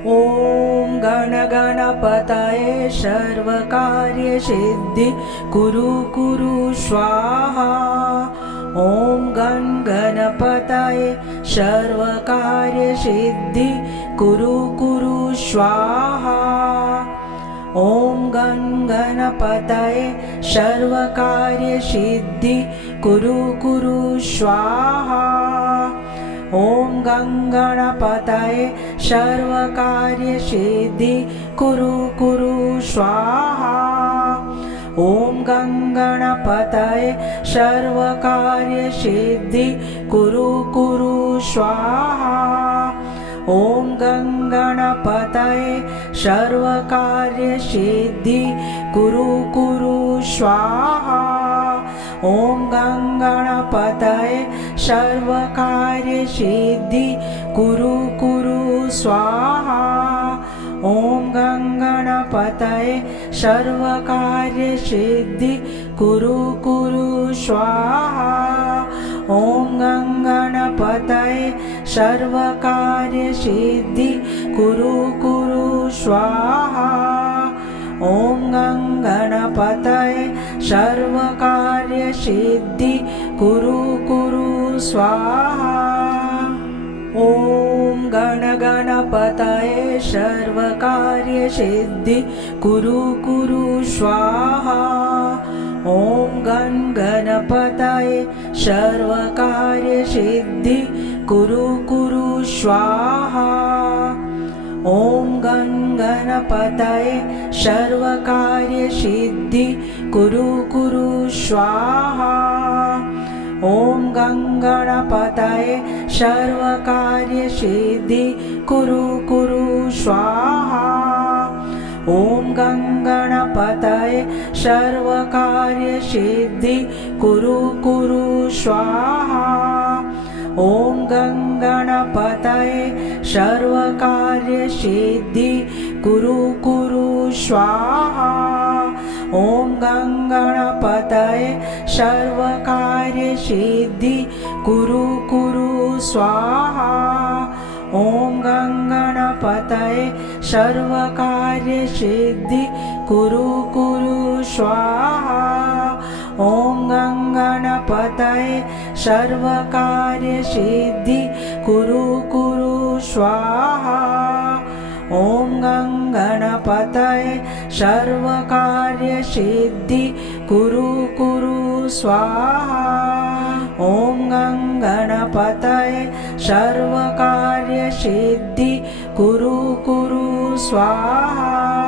ॐ गण गणपतये सर्वकार्यसिद्धि कुरु कुरु स्वाहा। ॐ गण गणपतये सर्वकार्यसिद्धि कुरु कुरु स्वाहा। ॐ गण गणपतये सर्वकार्यसिद्धि कुरु कुरु स्वाहा। ॐ गं गणपतये सर्वकार्यसिद्धि कुरु कुरु स्वाहा। ॐ गं गणपतये सर्वकार्यसिद्धि कुरु कुरु स्वाहा। ॐ गं गणपतये सर्वकार्यसिद्धि कुरु कुरु स्वाहा। ॐ गं गणपतये सर्वकार्यसिद्धि कुरु कुरु स्वाहा। ॐ गं गणपतये सर्वकार्यसिद्धि कुरु कुरु स्वाहा। ॐ गं गणपतये सर्वकार्यसिद्धि कुरु कुरु स्वाहा। ॐ गं गणपतये सर्वकार्यसिद्धि कुरु कुरु स्वाहा। ॐ गण गणपतये सर्वकार्यसिद्धि कुरु कुरु स्वाहा। ॐ गं गणपतये सर्वकार्यसिद्धि कुरु कुरु स्वाहा। ॐ गं गणपतये सर्वकार्यसिद्धि कुरु कुरु स्वाहा। ॐ गं गणपतये सर्वकार्यसिद्धि कुरु कुरु स्वाहा। ॐ गं गणपतये सर्वकार्यसिद्धि कुरु कुरु स्वाहा। ॐ गं गणपतये सर्वकार्यसिद्धि कुरु कुरु स्वाहा। ॐ गं गणपतये सर्वकार्यसिद्धि कुरु कुरु स्वाहा। ॐ गं गणपतये सर्वकार्यसिद्धि कुरु कुरु स्वाहा। ॐ गं गणपतये सर्वकार्यसिद्धि कुरु कुरु स्वाहा। ॐ गं गणपतये सर्वकार्यसिद्धि कुरु कुरु स्वाहा। ॐ गं गणपतये सर्वकार्यसिद्धि कुरु कुरु स्वाहा।